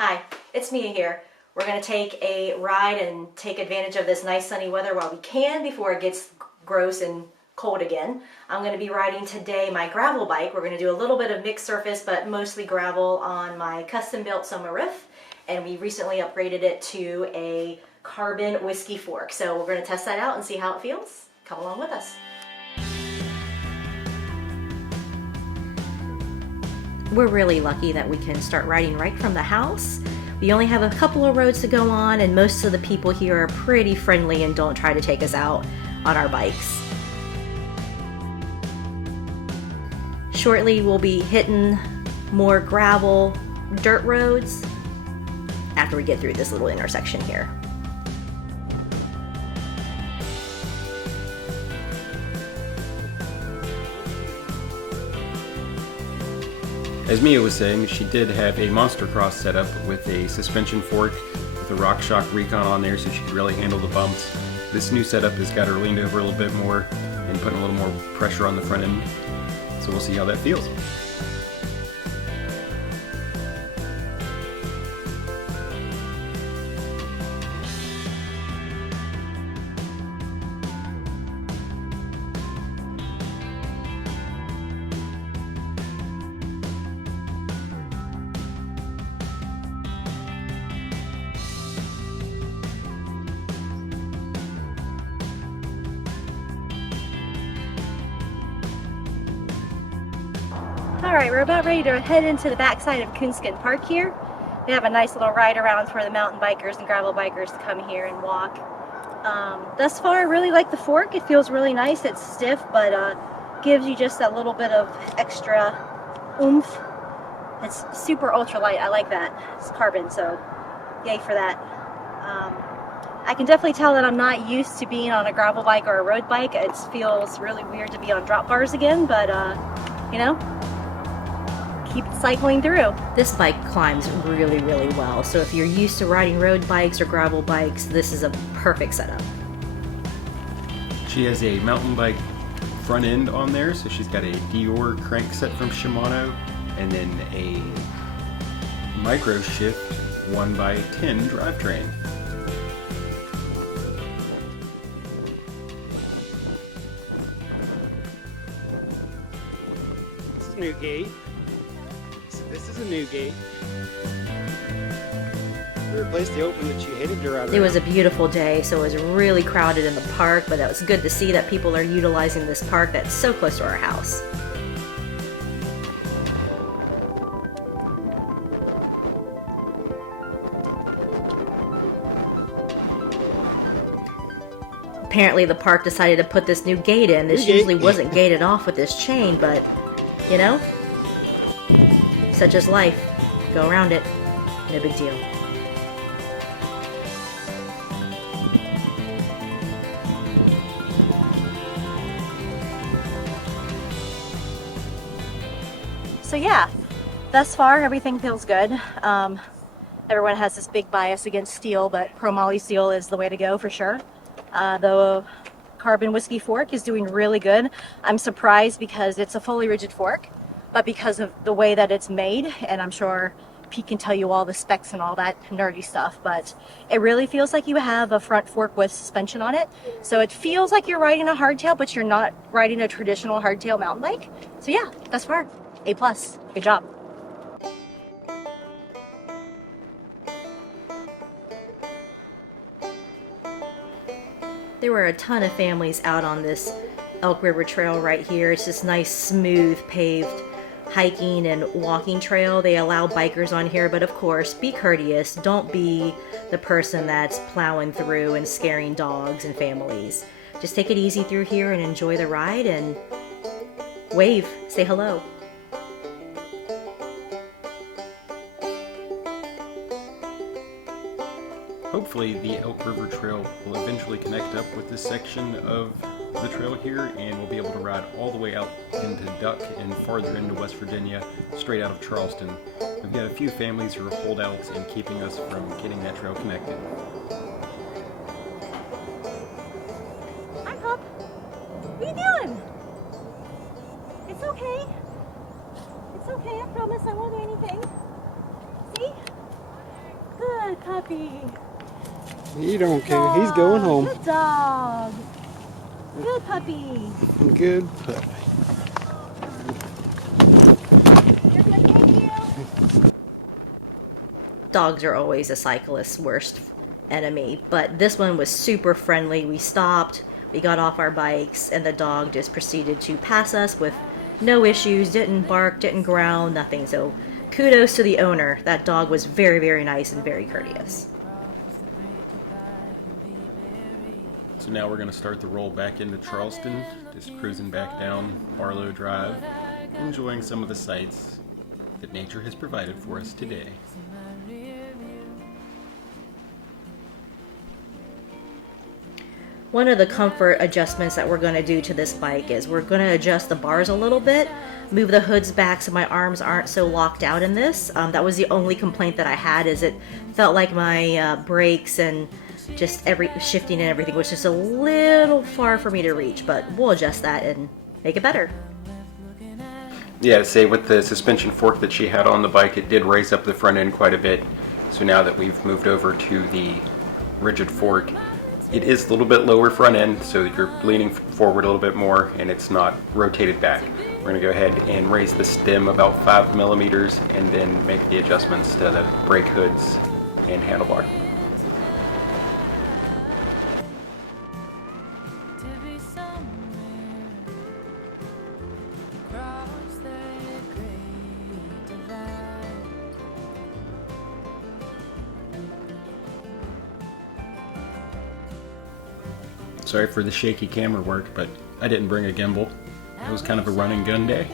Hi, it's Mia here. We're going to take a ride and take advantage of this nice sunny weather while we can before it gets gross and cold again. I'm going to be riding today my gravel bike. We're going to do a little bit of mixed surface, but mostly gravel on my custom-built Soma Riff, and we recently upgraded it to a carbon whiskey fork. So we're going to test that out and see how it feels. Come along with us. We're really lucky that we can start riding right from the house. We only have a couple of roads to go on, and most of the people here are pretty friendly and don't try to take us out on our bikes. Shortly we'll be hitting more gravel dirt roads after we get through this little intersection here. As Mia was saying, she did have a monster cross set up with a suspension fork with a RockShox Recon on there so she could really handle the bumps. This new setup has got her leaned over a little bit more and putting a little more pressure on the front end. So we'll see how that feels. Alright, we're about ready to head into the backside of Coonskin Park here. We have a nice little ride around for the mountain bikers and gravel bikers to come here and walk. Thus far, I really like the fork. It feels really nice. It's stiff, but gives you just a little bit of extra oomph. It's super ultralight. I like that. It's carbon, so yay for that. I can definitely tell that I'm not used to being on a gravel bike or a road bike. It feels really weird to be on drop bars again, but you know, keep cycling through. This bike climbs really, really well, so if you're used to riding road bikes or gravel bikes, this is a perfect setup. She has a mountain bike front end on there, so she's got a Dior crank set from Shimano, and then a micro shift 1x10 drivetrain. This is a new gate. This is a new gate. We replaced the open that you hated to ride around. It was a beautiful day, so it was really crowded in the park, but it was good to see that people are utilizing this park that's so close to our house. Apparently the park decided to put this new gate in. This usually wasn't gated off with this chain, but, you know, such is life. Go around it. No big deal. So yeah, thus far everything feels good. Everyone has this big bias against steel, but chromoly steel is the way to go for sure. The carbon whiskey fork is doing really good. I'm surprised because it's a fully rigid fork, but because of the way that it's made, and I'm sure Pete can tell you all the specs and all that nerdy stuff, but it really feels like you have a front fork with suspension on it. So it feels like you're riding a hardtail, but you're not riding a traditional hardtail mountain bike. So yeah, thus far, A+. Good job. There were a ton of families out on this Elk River Trail right here. It's this nice, smooth, paved hiking and walking trail. They allow bikers on here, but of course, be courteous. Don't be the person that's plowing through and scaring dogs and families. Just take it easy through here and enjoy the ride and wave, say hello. Hopefully the Elk River Trail will eventually connect up with this section of the trail here, and we'll be able to ride all the way out into Duck and farther into West Virginia, straight out of Charleston. We've got a few families who are holdouts and keeping us from getting that trail connected. Hi, pup. What are you doing? It's okay. It's okay, I promise I won't do anything. See? Good puppy. He don't care. He's going home. Good dog. Good puppy. Good puppy. You're good, thank you. Dogs are always a cyclist's worst enemy, but this one was super friendly. We stopped, we got off our bikes, and the dog just proceeded to pass us with no issues, didn't bark, didn't growl, nothing. So kudos to the owner. That dog was very, very nice and very courteous. So now we're going to start the roll back into Charleston, just cruising back down Barlow Drive, enjoying some of the sights that nature has provided for us today. One of the comfort adjustments that we're going to do to this bike is we're going to adjust the bars a little bit, move the hoods back so my arms aren't so locked out in this. That was the only complaint that I had, is it felt like my brakes and just every shifting and everything was just a little far for me to reach, but we'll adjust that and make it better. Yeah, say with the suspension fork that she had on the bike, it did raise up the front end quite a bit. So now that we've moved over to the rigid fork, it is a little bit lower front end, so you're leaning forward a little bit more and it's not rotated back. We're going to go ahead and raise the stem about 5 millimeters and then make the adjustments to the brake hoods and handlebar. Sorry for the shaky camera work, but I didn't bring a gimbal. It was kind of a run and gun day.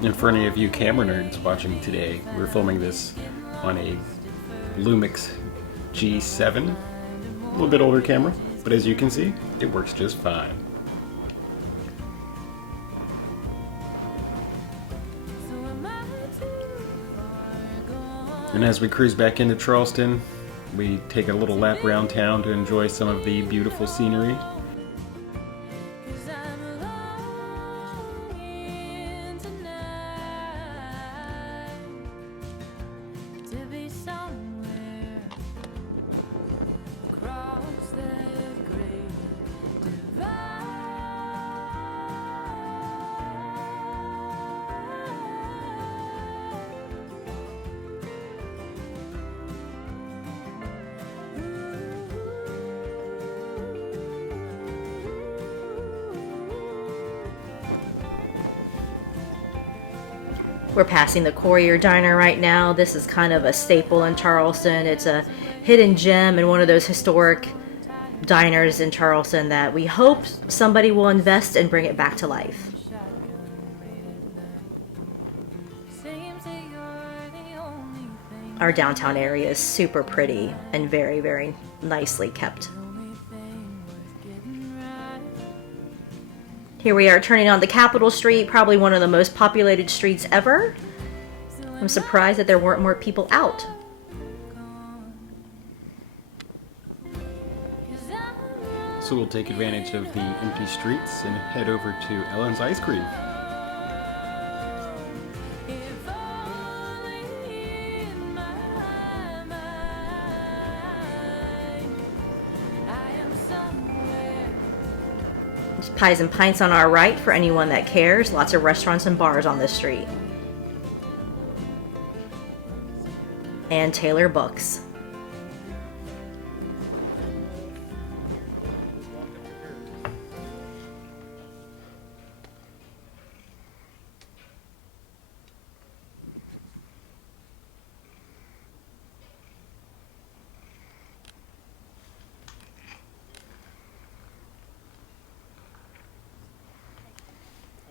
And for any of you camera nerds watching today, we're filming this on a Lumix G7, a little bit older camera, but as you can see, it works just fine. And as we cruise back into Charleston, we take a little lap around town to enjoy some of the beautiful scenery. We're passing the Courier Diner right now. This is kind of a staple in Charleston. It's a hidden gem and one of those historic diners in Charleston that we hope somebody will invest and bring it back to life. Our downtown area is super pretty and very, very nicely kept. Here we are turning on the Capitol Street, probably one of the most populated streets ever. I'm surprised that there weren't more people out. So we'll take advantage of the empty streets and head over to Ellen's Ice Cream. There's Pies and Pints on our right for anyone that cares. Lots of restaurants and bars on this street. And Taylor Books.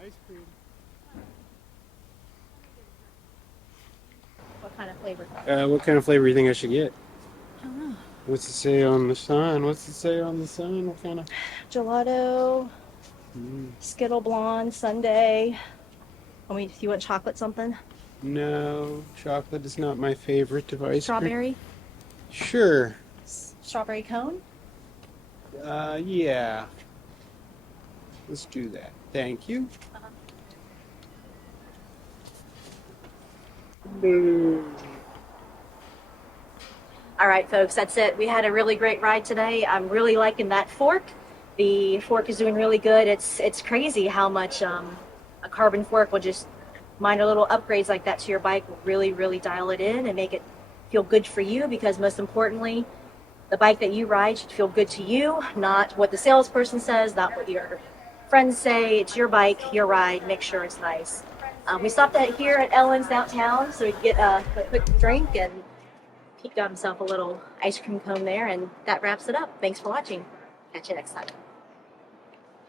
Ice cream. What kind of flavor? What kind of flavor do you think I should get? I don't know. What's it say on the sign? What's it say on the sign? What kind of? Gelato, Skittle Blonde, Sundae. If you want chocolate something? No, chocolate is not my favorite of ice cream. Strawberry? Sure. Strawberry cone? Yeah. Let's do that. Thank you. All right, folks, that's it. We had a really great ride today. I'm really liking that fork. The fork is doing really good. It's crazy how much a carbon fork will just minor little upgrades like that to your bike will really dial it in and make it feel good for you, because most importantly, the bike that you ride should feel good to you, not what the salesperson says, not what your friends say. It's your bike, your ride. Make sure it's nice. We stopped here at Ellen's downtown so we could get a quick drink, and Pete got himself a little ice cream cone there, and that wraps it up. Thanks for watching. Catch you next time.